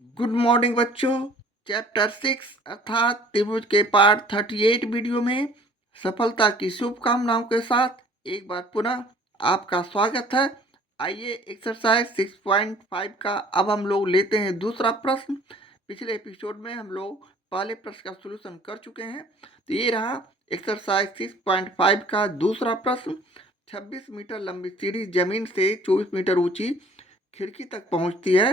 Good morning बच्चों। Chapter 6 अर्थात त्रिभुज के पार्ट 38 वीडियो में सफलता की शुभकामनाओं के साथ एक बार पुनः आपका स्वागत है। आइए एक्सरसाइज 6.5 का अब हम लोग लेते हैं दूसरा प्रश्न। पिछले एपिसोड में हम लोग पहले प्रश्न का सलूशन कर चुके हैं, तो ये रहा एक्सरसाइज 6.5 का दूसरा प्रश्न। 26 मीटर लंबी सीढ़ी जमीन से 24 मीटर ऊंची खिड़की तक पहुंचती है।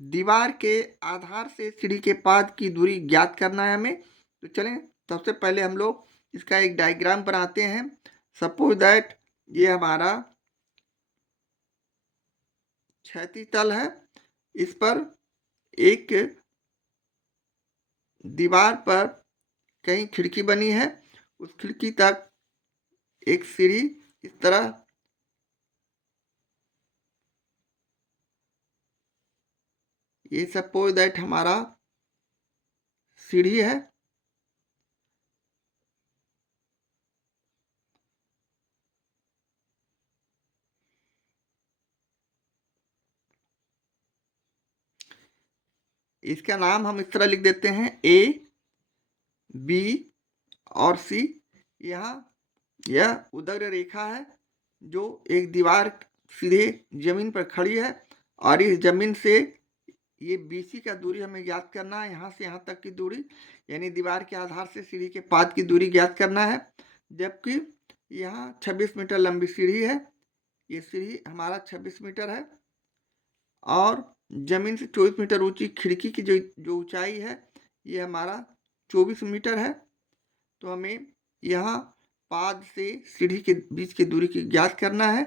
दीवार के आधार से सीढ़ी के पाद की दूरी ज्ञात करना है हमें। तो चलें, सबसे पहले हम लोग इसका एक डायग्राम बनाते हैं। सपोज दैट ये हमारा क्षैतिज तल है, इस पर एक दीवार पर कहीं खिड़की बनी है, उस खिड़की तक एक सीढ़ी इस तरह ये सपोज दैट हमारा सीढ़ी है। इसका नाम हम इस तरह लिख देते हैं ए बी और सी। यहाँ यह उदग्र रेखा है जो एक दीवार सीधे जमीन पर खड़ी है, और इस जमीन से ये बीसी का दूरी हमें ज्ञात करना है, यहाँ से यहाँ तक की दूरी, यानी दीवार के आधार से सीढ़ी के पाद की दूरी ज्ञात करना है। जबकि यहाँ 26 मीटर लंबी सीढ़ी है, ये सीढ़ी हमारा 26 मीटर है, और जमीन से 24 मीटर ऊंची खिड़की की जो ऊंचाई है ये हमारा 24 मीटर है। तो हमें यहाँ पाद से सीढ़ी के बीच की दूरी की ज्ञात करना है।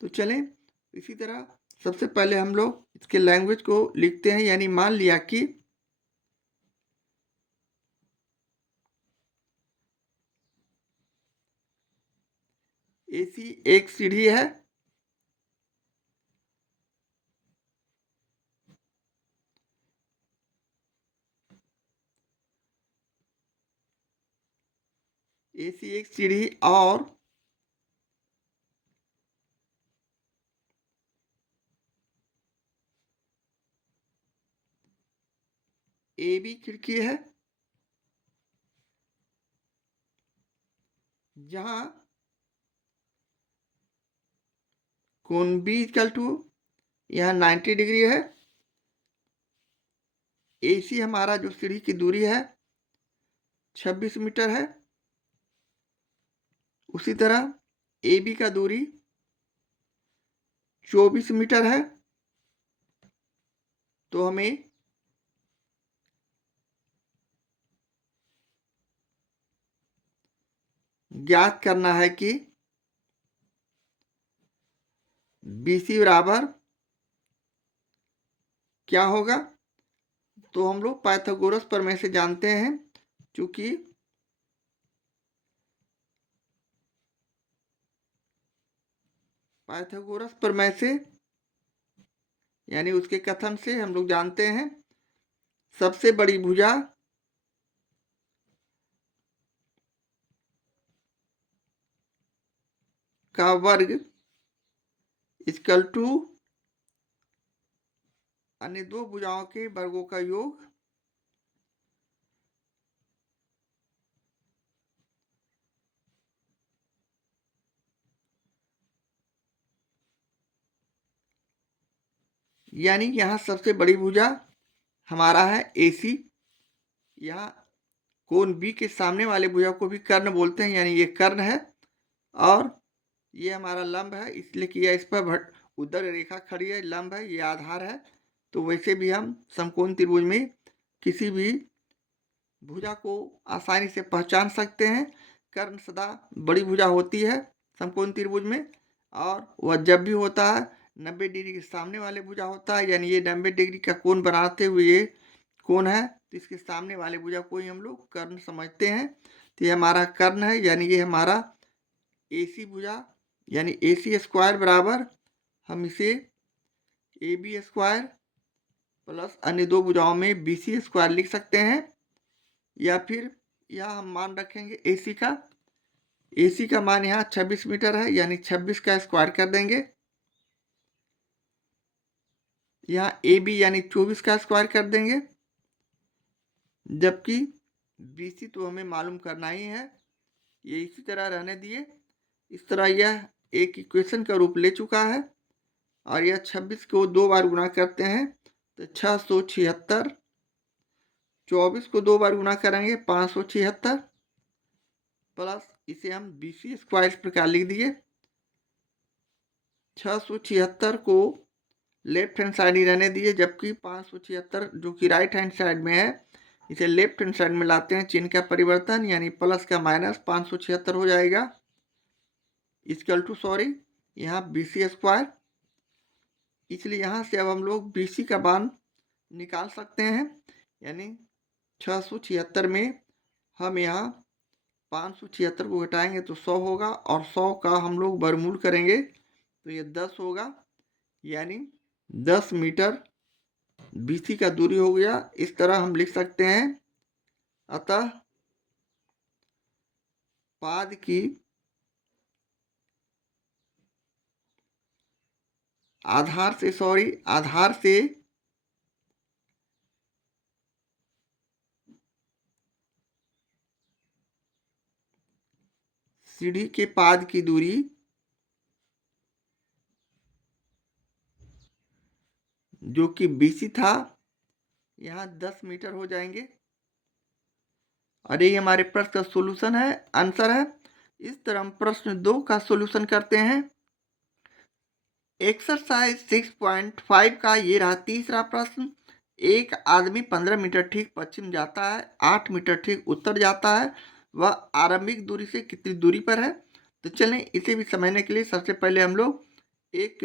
तो चलें, इसी तरह सबसे पहले हम लोग इसके लैंग्वेज को लिखते हैं। यानी मान लिया कि AC एक सीढ़ी है, AC एक सीढ़ी, और AB खिड़की है, जहां कोण B इक्वल टू यहाँ 90 डिग्री है। AC हमारा जो सीढ़ी की दूरी है 26 मीटर है, उसी तरह AB का दूरी 24 मीटर है। तो हमें ज्ञात करना है कि BC बराबर क्या होगा। तो हम लोग पाइथागोरस प्रमेय से जानते हैं, क्योंकि पाइथागोरस प्रमेय से यानी उसके कथन से हम लोग जानते हैं सबसे बड़ी भुजा का वर्ग इक्वल टू अन्य दो भुजाओं के वर्गों का योग यानी यहाँ सबसे बड़ी भुजा हमारा है AC। यहाँ कोण B के सामने वाले भुजा को भी कर्ण बोलते हैं, यानी ये कर्ण है, और ये हमारा लंब है, इसलिए कि यह इस पर उदर रेखा खड़ी है, लंब है, ये आधार है। तो वैसे भी हम समकोण त्रिभुज में किसी भी भुजा को आसानी से पहचान सकते हैं। कर्ण सदा बड़ी भुजा होती है समकोण त्रिभुज में, और वह जब भी होता है 90 डिग्री के सामने वाले भुजा होता है, यानी ये 90 डिग्री का कोण बनाते हुए ये कोण है, तो इसके सामने वाले भुजा को ही हम लोग कर्ण समझते हैं। तो ये हमारा कर्ण है, यानी ये हमारा AC भुजा, यानी AC स्क्वायर बराबर हम इसे AB स्क्वायर प्लस अन्य दो भुजाओं में BC स्क्वायर लिख सकते हैं। या फिर यहाँ हम मान रखेंगे AC का मान यहाँ 26 मीटर है, यानी 26 का स्क्वायर कर देंगे। यहाँ ए बी यानी 24 का स्क्वायर कर देंगे, जबकि बी सी तो हमें मालूम करना ही है। ये इसी तरह रहने दिए। इस तरह यह एक इक्वेशन का रूप ले चुका है और यह 26 को 2 बार गुणा करते हैं तो 676, 24 को 2 बार गुणा करेंगे 576, प्लस इसे हम बी सी स्क्वायर इस प्रकार लिख दिए। 676 को लेफ्ट हैंड साइड ही रहने दिए, जबकि 576 जो कि राइट हैंड साइड में है इसे लेफ्ट हैंड साइड में लाते हैं, चिन्ह का परिवर्तन यानी प्लस का माइनस 576 हो जाएगा इक्वल टू यहाँ बी सी स्क्वायर। इसलिए यहाँ से अब हम लोग बी सी का मान निकाल सकते हैं, यानी 676 में हम यहाँ 576 को घटाएंगे तो 100 होगा और 100 का हम लोग वर्गमूल करेंगे तो ये 10 होगा, यानी 10 मीटर बीसी का दूरी हो गया। इस तरह हम लिख सकते हैं। अतः पाद की आधार से सीढ़ी के पाद की दूरी जो कि बीसी था यहाँ 10 मीटर हो जाएंगे। और ये हमारे प्रश्न का सोल्यूशन है, आंसर है। इस तरह हम प्रश्न 2 का सोल्यूशन करते हैं। एक्सरसाइज 6.5 का ये रहा तीसरा प्रश्न। एक आदमी 15 मीटर ठीक पश्चिम जाता है, 8 मीटर ठीक उत्तर जाता है, वह आरंभिक दूरी से कितनी दूरी पर है। तो चलें इसे भी समझने के लिए सबसे पहले हम लोग एक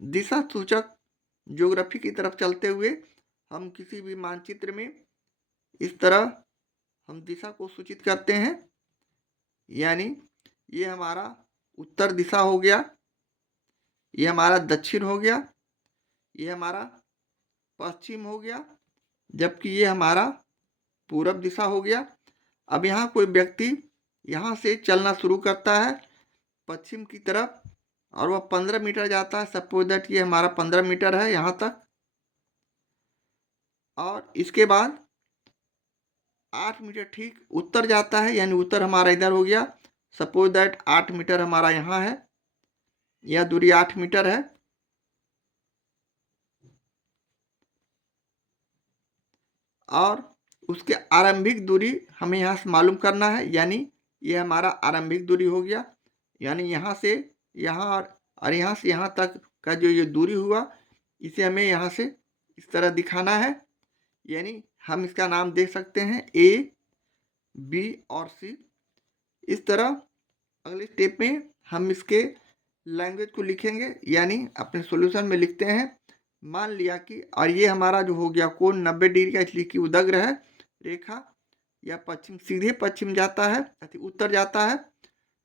दिशा सूचक ज्योग्राफी की तरफ चलते हुए हम किसी भी मानचित्र में इस तरह हम दिशा को सूचित करते हैं, यानी ये हमारा उत्तर दिशा हो गया, ये हमारा दक्षिण हो गया, ये हमारा पश्चिम हो गया, जबकि ये हमारा पूरब दिशा हो गया। अब यहाँ कोई व्यक्ति यहाँ से चलना शुरू करता है पश्चिम की तरफ और वह 15 मीटर जाता है। सपोज दैट ये हमारा 15 मीटर है यहाँ तक, और इसके बाद 8 मीटर ठीक उत्तर जाता है, यानी उत्तर हमारा इधर हो गया। सपोज दैट 8 मीटर हमारा यहाँ है, यह दूरी 8 मीटर है। और उसके आरंभिक दूरी हमें यहाँ से मालूम करना है, यानी ये हमारा आरंभिक दूरी हो गया, यानी यहाँ से यहाँ और यहाँ से यहाँ तक का जो ये दूरी हुआ इसे हमें यहाँ से इस तरह दिखाना है। यानी हम इसका नाम दे सकते हैं ए, बी और सी। इस तरह अगले स्टेप में हम इसके लैंग्वेज को लिखेंगे, यानी अपने सॉल्यूशन में लिखते हैं। मान लिया कि और ये हमारा जो हो गया कोण 90 डिग्री का, इसलिए कि उदग्र है रेखा, या पश्चिम सीधे पश्चिम जाता है उत्तर जाता है,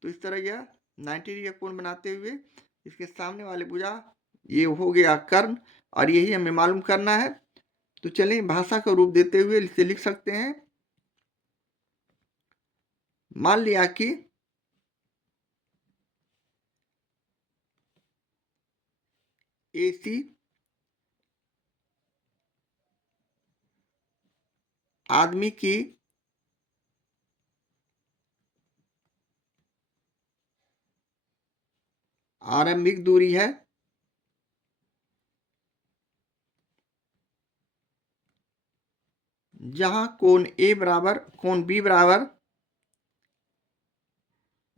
तो इस तरह यह 90 डिग्री का कोण बनाते हुए इसके सामने वाले भुजा ये हो गया कर्ण, और यही हमें मालूम करना है। तो चलिए भाषा का रूप देते हुए इसे लिख सकते हैं। मान लिया कि AC आदमी की आरंभिक दूरी है, जहां कोण A बराबर कोण B बराबर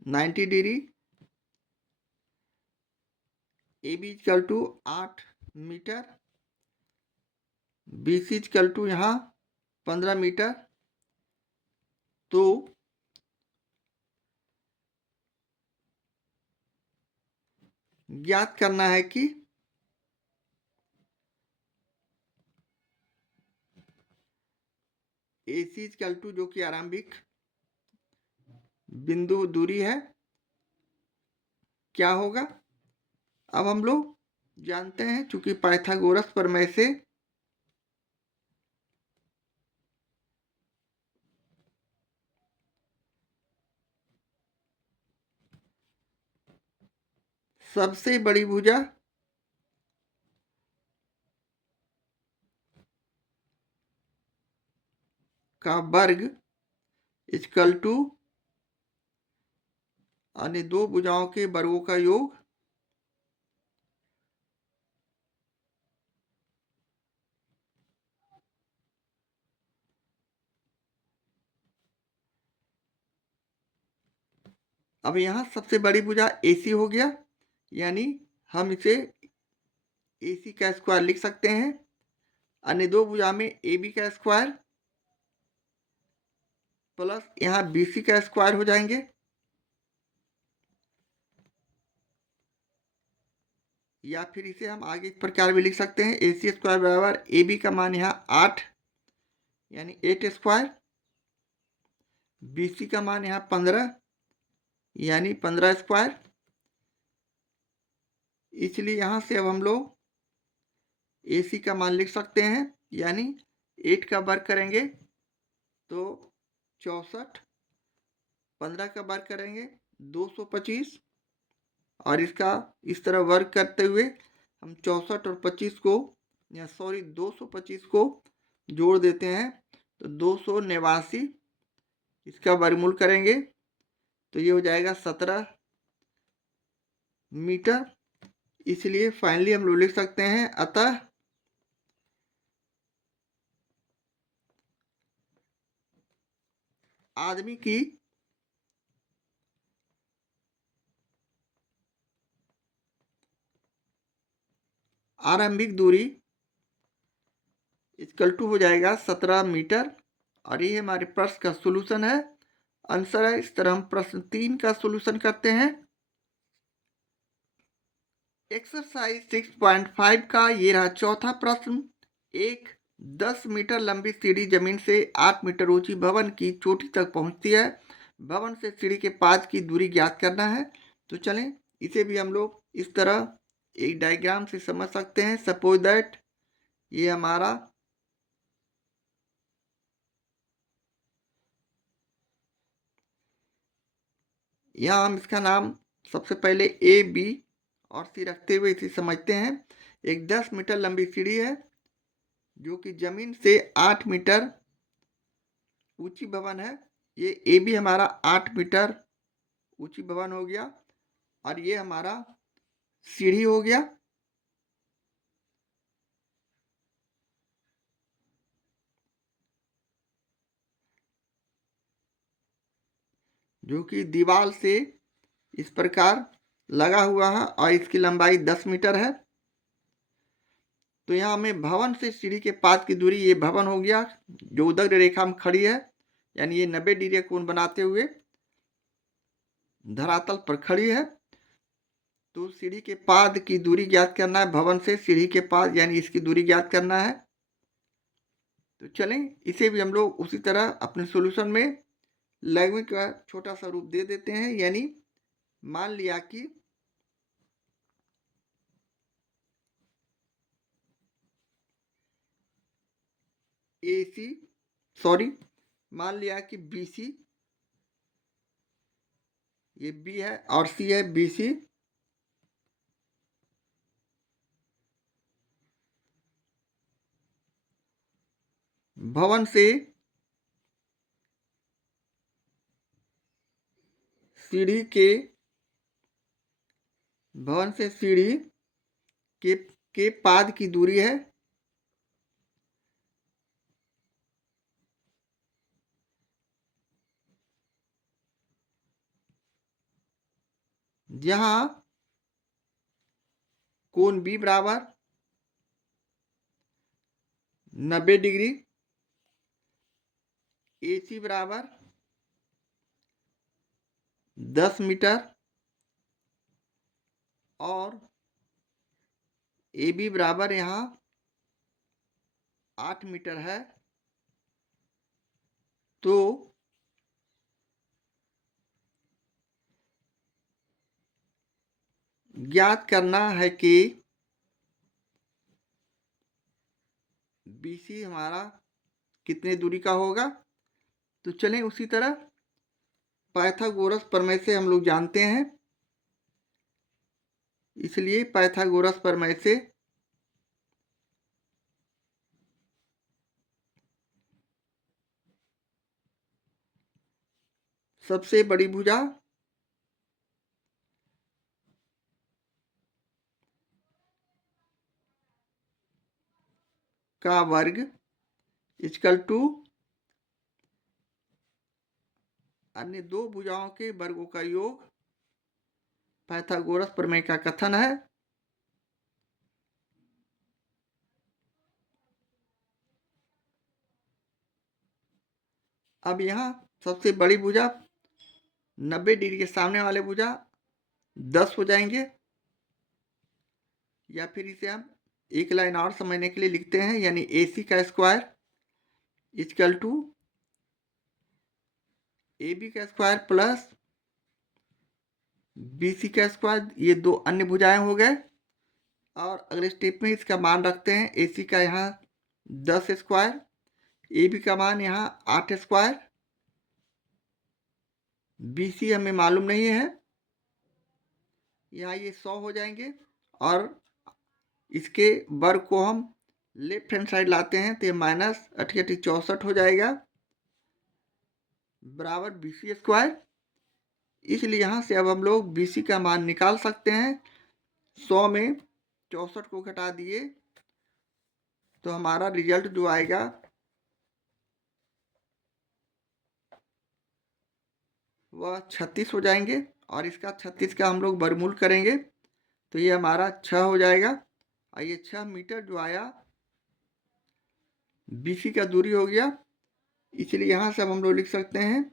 90 degree, AB equal to 8 metre, BC equal to यहाँ 15 मीटर। तो ज्ञात करना है कि AC इक्वल टू जो कि आरंभिक बिंदु दूरी है क्या होगा। अब हम लोग जानते हैं, चूंकि पाइथागोरस प्रमेय से सबसे बड़ी भुजा का वर्ग इक्वल टू अन्य दो भुजाओं के वर्गों का योग अब यहाँ सबसे बड़ी भुजा AC हो गया, यानी हम इसे AC का स्क्वायर लिख सकते हैं। अन्य दो भुजा में AB का स्क्वायर प्लस यहाँ BC का स्क्वायर हो जाएंगे, या फिर इसे हम आगे इस प्रकार भी लिख सकते हैं, AC स्क्वायर बराबर AB का मान यहाँ 8 यानी 8 स्क्वायर, BC का मान यहाँ 15 यानी 15 स्क्वायर। इसलिए यहाँ से अब हम लोग AC का मान लिख सकते हैं, यानी 8 का वर्ग करेंगे तो 64, 15 का वर्ग करेंगे 225, और इसका इस तरह वर्ग करते हुए हम 64 और 25 को, या सॉरी 225 को जोड़ देते हैं तो 289, इसका वर्गमूल करेंगे तो ये हो जाएगा 17 मीटर। इसलिए फाइनली हम लोग लिख सकते हैं, अतः आदमी की आरंभिक दूरी इक्वल टू हो जाएगा 17 मीटर। और ये हमारे प्रश्न का सॉल्यूशन है, आंसर है। इस तरह हम प्रश्न 3 का सॉल्यूशन करते हैं। एक्सरसाइज 6.5 का ये रहा चौथा प्रश्न। एक 10 मीटर लंबी सीढ़ी जमीन से 8 मीटर ऊंची भवन की चोटी तक पहुंचती है। भवन से सीढ़ी के पास की दूरी ज्ञात करना है। तो चलें इसे भी हम लोग इस तरह एक डायग्राम से समझ सकते हैं। सपोज दैट ये हमारा यहाँ हम इसका नाम सबसे पहले A, B और C रखते हुए इसे समझते हैं। एक 10 मीटर लंबी सीढ़ी है जो कि जमीन से 8 मीटर ऊंची भवन है। ये AB हमारा 8 मीटर ऊंची भवन हो गया, और ये हमारा सीढ़ी हो गया। जो कि दीवार से इस प्रकार लगा हुआ है और इसकी लंबाई 10 मीटर है। तो यहाँ हमें भवन से सीढ़ी के पास की दूरी, ये भवन हो गया जो उदग्र रेखा में खड़ी है, यानी ये 90 डिग्री कोण बनाते हुए धरातल पर खड़ी है। तो सीढ़ी के पाद की दूरी ज्ञात करना है, भवन से सीढ़ी के पास, यानी इसकी दूरी ज्ञात करना है। तो चलें इसे भी हम लोग उसी तरह अपने सॉल्यूशन में लैंग्वेज का छोटा सा रूप दे देते हैं। यानी मान लिया कि AC, सॉरी मान लिया कि BC, ये B है और C है BC, भवन से सीढ़ी के पाद की दूरी है जहां कोण B बराबर 90 डिग्री, AC बराबर 10 मीटर और AB बराबर यहाँ 8 मीटर है। तो ज्ञात करना है कि BC हमारा कितने दूरी का होगा। तो चलें उसी तरह पाइथागोरस प्रमेय से हम लोग जानते हैं, इसलिए पाइथागोरस प्रमेय से सबसे बड़ी भुजा का वर्ग इक्वल टू अन्य दो भुजाओं के वर्गों का योग पाइथागोरस प्रमेय का कथन है। अब यहाँ सबसे बड़ी भुजा 90 डिग्री के सामने वाले भुजा 10 हो जाएंगे, या फिर इसे हम एक लाइन और समझने के लिए लिखते हैं, यानी AC का स्क्वायर इक्वल टू AB का स्क्वायर प्लस BC का स्क्वायर। ये दो अन्य भुजाएं हो गए। और अगले स्टेप में इसका मान रखते हैं। AC का यहाँ 10 स्क्वायर, AB का मान यहाँ 8 स्क्वायर, BC हमें मालूम नहीं है, यहाँ ये 100 हो जाएंगे। और इसके वर्ग को हम लेफ्ट हैंड साइड लाते हैं तो ये माइनस 88 64 हो जाएगा बराबर BC स्क्वायर। इसलिए यहाँ से अब हम लोग BC का मान निकाल सकते हैं। 100 में 64 को घटा दिए तो हमारा रिजल्ट जो आएगा वह 36 हो जाएंगे। और इसका 36 का हम लोग वर्गमूल करेंगे तो ये हमारा 6 हो जाएगा। और ये 6 मीटर जो आया BC का दूरी हो गया। इसलिए यहाँ से अब हम लोग लिख सकते हैं,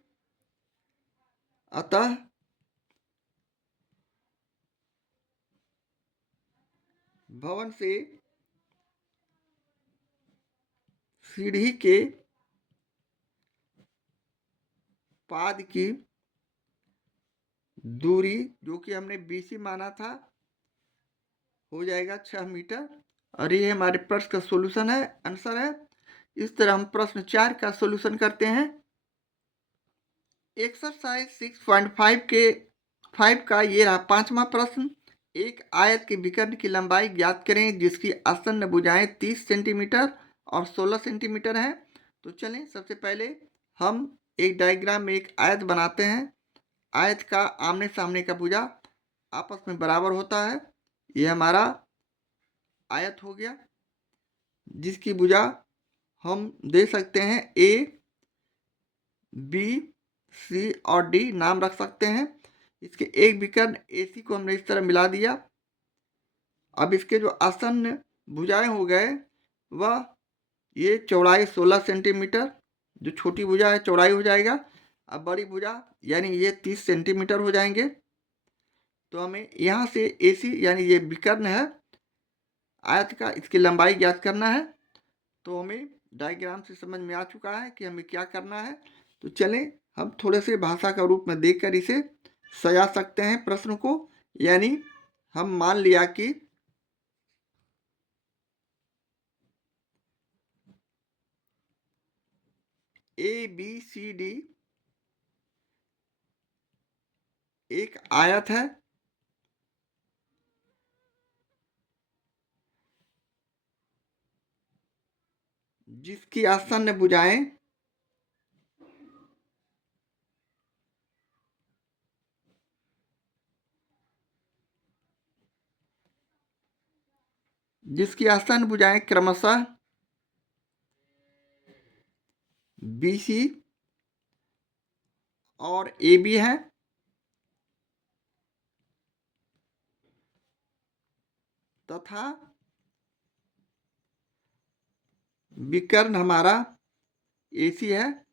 अतः भवन से सीढ़ी के पाद की दूरी जो कि हमने BC माना था हो जाएगा 6 मीटर। और ये हमारे प्रश्न का सॉल्यूशन है, आंसर है। इस तरह हम प्रश्न 4 का सॉल्यूशन करते हैं। एक्सरसाइज 6.5 के 5 का ये रहा 5वां प्रश्न। एक आयत के विकर्ण की लंबाई ज्ञात करें जिसकी आसन्न भुजाएं 30 सेंटीमीटर और 16 सेंटीमीटर हैं। तो चलें सबसे पहले हम एक डायग्राम में एक आयत बनाते हैं। आयत का आमने सामने का भुजा आपस में बराबर होता है। ये हमारा आयत हो गया जिसकी भुजा हम दे सकते हैं A, B, C और D नाम रख सकते हैं। इसके एक विकर्ण AC को हमने इस तरह मिला दिया। अब इसके जो आसन्न भुजाएं हो गए वह ये चौड़ाई 16 सेंटीमीटर, जो छोटी भुजा है चौड़ाई हो जाएगा। अब बड़ी भुजा यानी ये 30 सेंटीमीटर हो जाएंगे। तो हमें यहाँ से AC यानी ये विकर्ण है आयत का, इसकी लंबाई ज्ञात करना है। तो हमें डायग्राम से समझ में आ चुका है कि हमें क्या करना है। तो चलें हम थोड़े से भाषा का रूप में देखकर इसे सजा सकते हैं प्रश्न को। यानी हम मान लिया कि ABCD एक आयत है जिसकी आसन्न भुजाएं क्रमशः BC और AB है तथा विकर्ण हमारा AC है,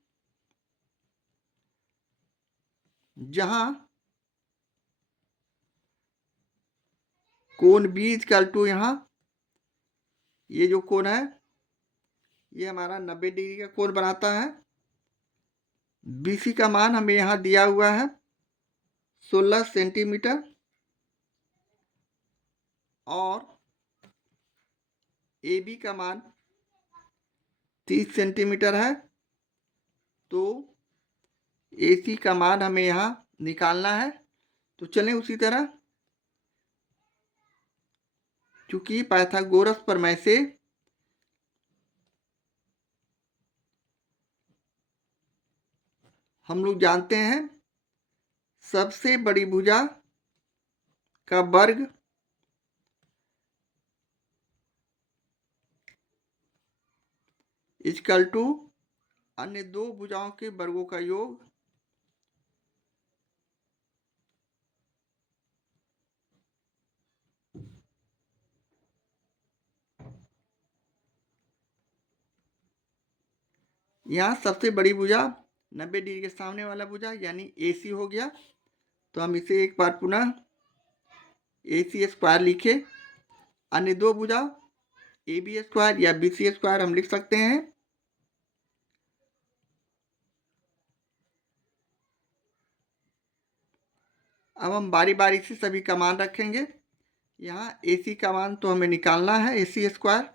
जहां कोण B इक्वल टू यहाँ ये जो कोण है ये हमारा 90 डिग्री का कोण बनाता है। BC का मान हमें यहाँ दिया हुआ है 16 सेंटीमीटर और AB का मान 30 सेंटीमीटर है। तो AC का मान हमें यहाँ निकालना है। तो चलें उसी तरह, चूंकि पाइथागोरस प्रमेय से हम लोग जानते हैं सबसे बड़ी भुजा का वर्ग इक्वल टू अन्य दो भुजाओं के वर्गों का योग यहाँ सबसे बड़ी भुजा 90 डिग्री के सामने वाला भुजा यानी AC हो गया। तो हम इसे एक बार पुनः AC स्क्वायर लिखे। अन्य दो भुजा AB स्क्वायर या BC स्क्वायर हम लिख सकते हैं। अब हम बारी बारी से सभी का मान रखेंगे। यहाँ AC का मान तो हमें निकालना है, AC स्क्वायर,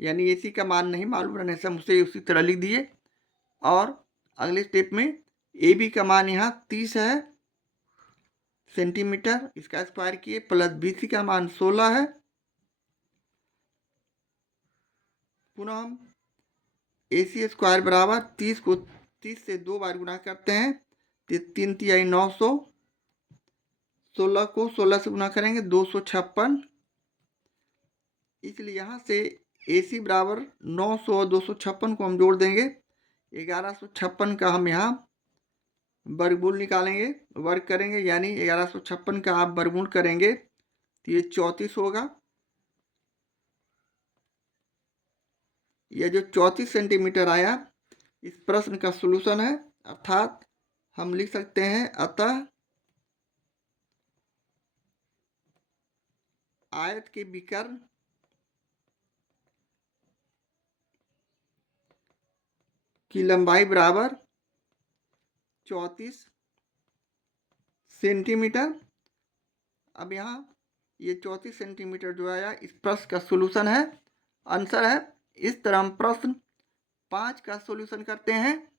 यानी AC का मान नहीं मालूम रहने से हम उसे उसी तरह लिख दिए। और अगले स्टेप में AB का मान यहाँ 30 है सेंटीमीटर, इसका स्क्वायर किए, प्लस BC का मान 16 है। पुनः हम AC स्क्वायर बराबर 30 को 30 से 2 बार गुणा करते हैं, 3 तिहाई 900, 16 को 16 से गुणा करेंगे 256। इसलिए यहाँ से AC बराबर 900 और 256 को हम जोड़ देंगे, 1156 का हम यहाँ वर्गमूल निकालेंगे, वर्ग करेंगे, यानी 1156 का आप वर्गमूल करेंगे तो ये 34 होगा। यह जो 34 सेंटीमीटर आया इस प्रश्न का सॉल्यूशन है, अर्थात हम लिख सकते हैं अतः आयत के विकर्ण की लंबाई बराबर 34 सेंटीमीटर। अब यहाँ ये 34 सेंटीमीटर जो आया इस प्रश्न का सॉल्यूशन है, आंसर है। इस तरह हम प्रश्न 5 का सॉल्यूशन करते हैं।